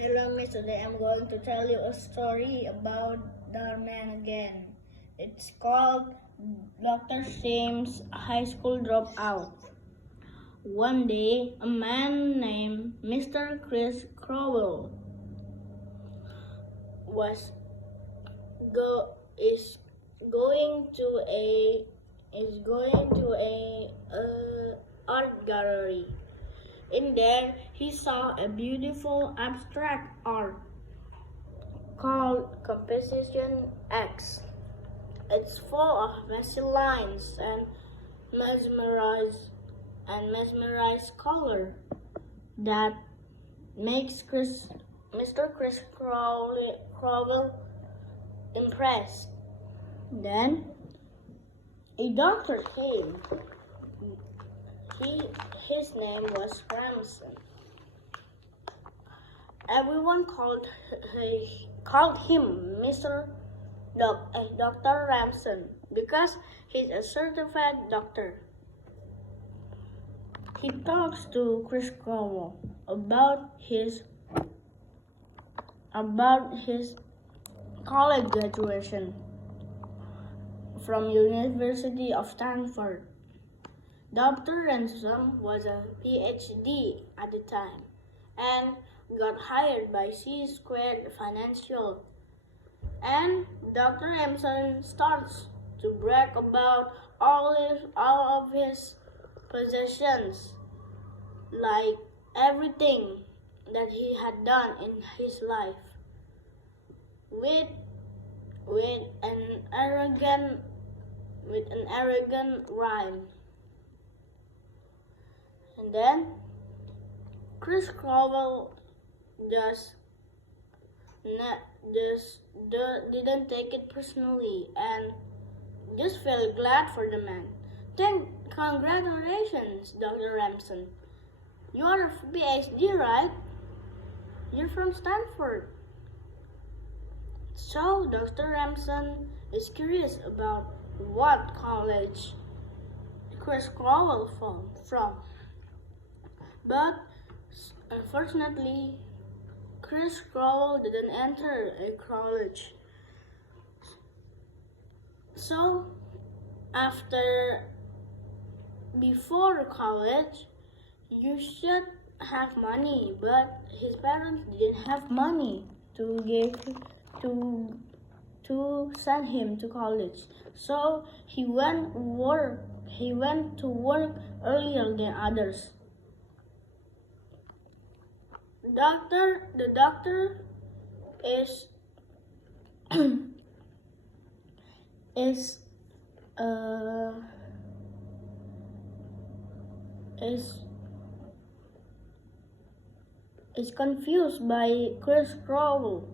Hello, Miss. Today I'm going to tell you a story about the man again. It's called Dr. James High School Dropout. One day, a man named Mr. Chris Crowell was go is going to a art gallery. In there, he saw a beautiful abstract art called Composition X. It's full of messy lines and mesmerized color that makes Mr. Chris Crowell impressed. Then a doctor came. His name was Ramson. Everyone called him Dr. Ramson because he's a certified doctor. He talks to Chris Crowell about his college graduation from University of Stanford. Dr. Ransom was a PhD at the time and got hired by C-Squared Financial. And Dr. Ransom starts to brag about all of his possessions, like everything that he had done in his life, with an arrogant rhyme. And then Chris Crowell didn't take it personally and just felt glad for the man. Congratulations, Dr. Ramson. You are a PhD, right? You're from Stanford. So Dr. Ramson is curious about what college Chris Crowell from. But unfortunately, Chris Crowell didn't enter a college. So before college, you should have money, but his parents didn't have money to send him to college. So he went to work earlier than others. The doctor is is confused by Chris Crowell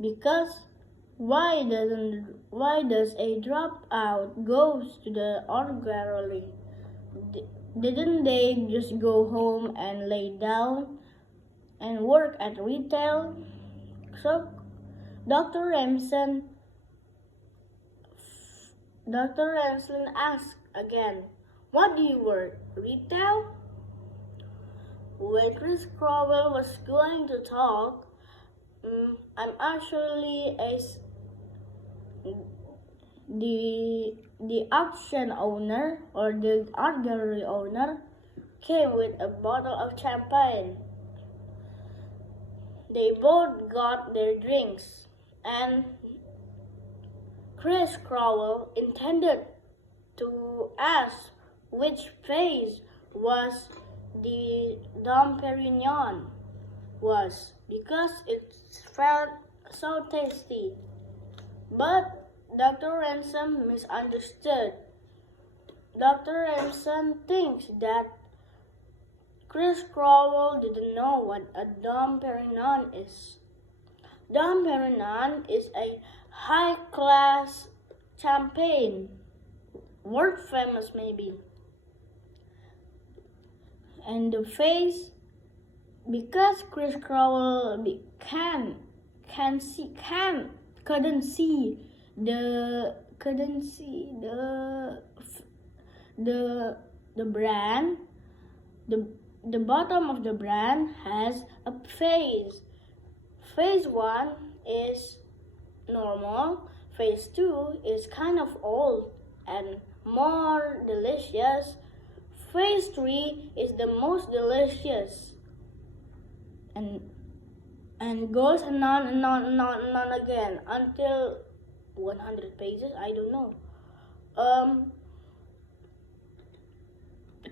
because why does a dropout goes to the art gallery? Didn't they just go home and lay down and work at retail? So Dr. Ramson asked again, what do you work? Retail? When Chris Crowell was going to talk, I'm actually the auction owner or the art gallery owner came with a bottle of champagne. They both got their drinks, and Chris Crowell intended to ask which phase was the Dom Perignon was because it felt so tasty. But Dr. Ransom misunderstood. Dr. Ransom thinks that Chris Crowell didn't know what a Dom Perignon is. Dom Perignon is a high-class champagne, world famous maybe. And the face, because Chris Crowell couldn't see the brand, the bottom of the brand has a face, Phase 1 is normal. Phase 2 is kind of old and more delicious. Phase 3 is the most delicious. And goes and on and on and on and on again until 100 pages. I don't know.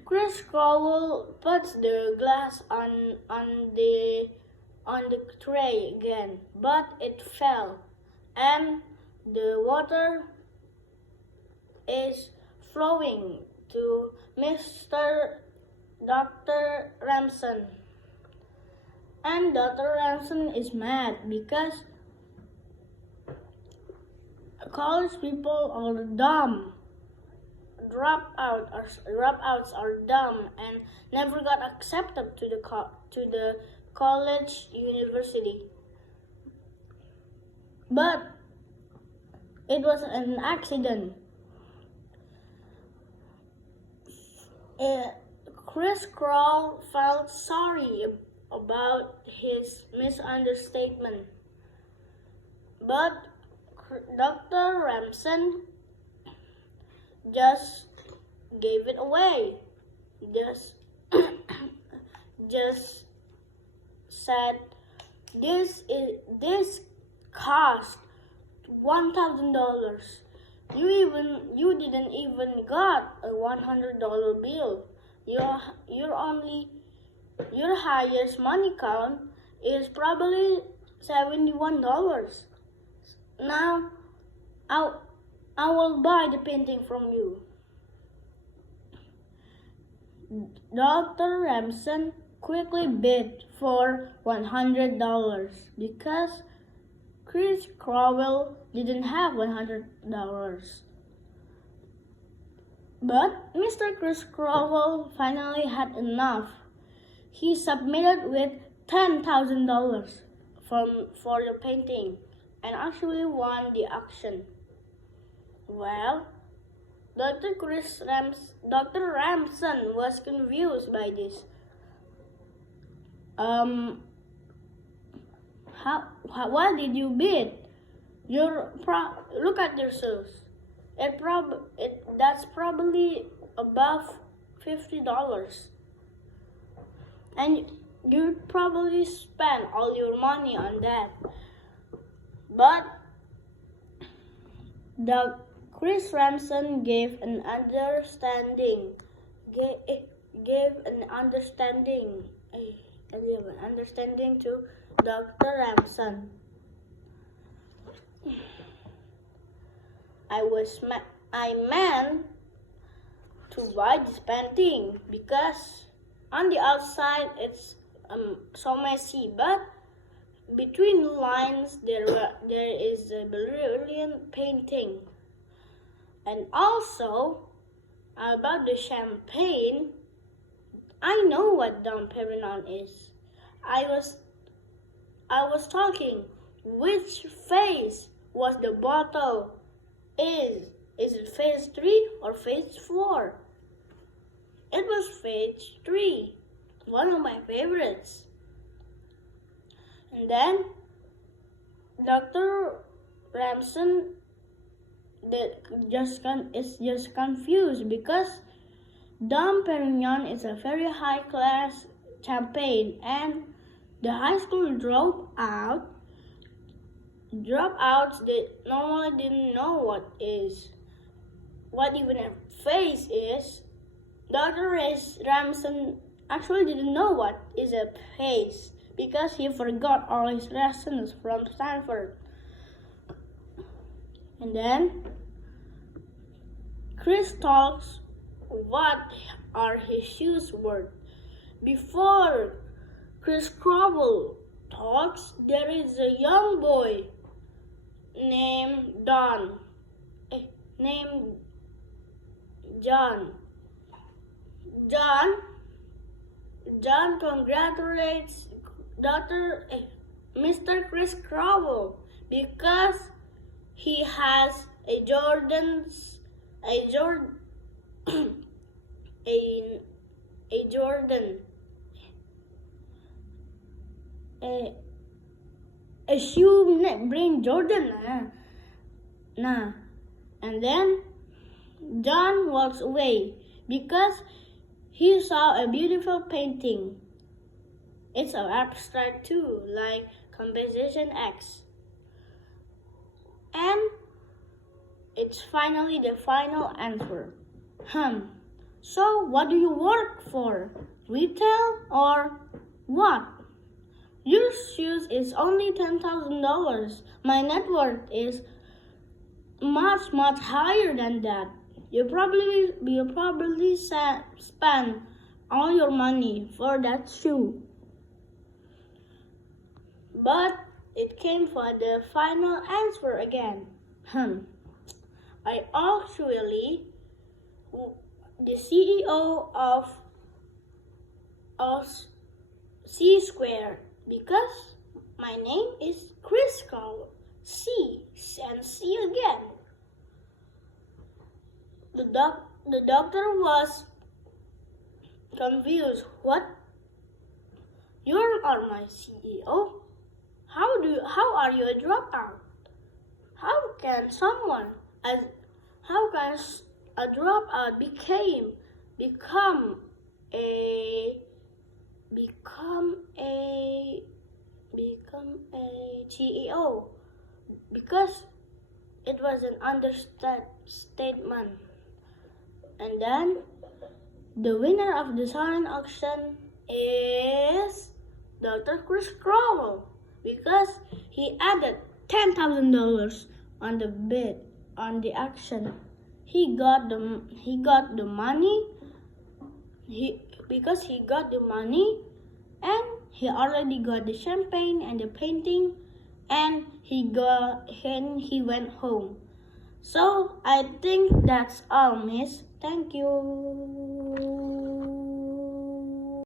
Chris Crowell puts the glass on the tray again, but it fell, and the water is flowing to Dr. Ramson. And Dr. Ramson is mad because college people are dumb. Dropouts are dumb and never got accepted to the college university. But it was an accident. Chris Kroll felt sorry about his misunderstanding, but Dr. Ramson just gave it away. Just said this cost $1,000. You didn't even got a $100 bill. Your highest money count is probably $71. Now I will buy the painting from you. Dr. Ramson quickly bid for $100 because Chris Crowell didn't have $100. But Mr. Chris Crowell finally had enough. He submitted with $10,000 for the painting and actually won the auction. Well, Dr. Ramson was confused by this. What did you bid? Look at yourselves. That's probably above $50, and you probably spent all your money on that. But Chris Ramson gave an understanding to Dr. Ramson. I meant to buy this painting because on the outside it's so messy, but between the lines there is a brilliant painting. And also about the champagne, I know what Dom Perignon is. I was talking which phase was the bottle is. Is it phase 3 or phase 4? It was phase 3, one of my favorites. And then Dr. Ramson is just confused because Dom Perignon is a very high class champagne, and the high school dropouts they normally didn't know what even a phase is. Dr. Ramson actually didn't know what is a phase because he forgot all his lessons from Stanford. And then Chris talks what are his shoes worth. Before Chris Crowell talks, there is a young boy named John. John congratulates Mr. Chris Crowell because he has a Jordan assume brain Jordan. Nah. And then John walks away because he saw a beautiful painting. It's an abstract too, like Composition X. And it's finally the final answer. So what do you work for? Retail or what? Your shoes is only $10,000. My net worth is much higher than that. You probably spend all your money for that shoe. But it came for the final answer again. I actually the CEO of C Square because my name is Chris Carl. C and C again. The doctor was confused. What? You are my CEO? How are you a dropout? How can a dropout become a CEO? Because it was an understatement. And then the winner of the silent auction is Dr. Chris Crowell because he added $10,000 on the bid on the auction. He got the money. Because he got the money, and he already got the champagne and the painting, and he went home. So I think that's all, Miss. Thank you.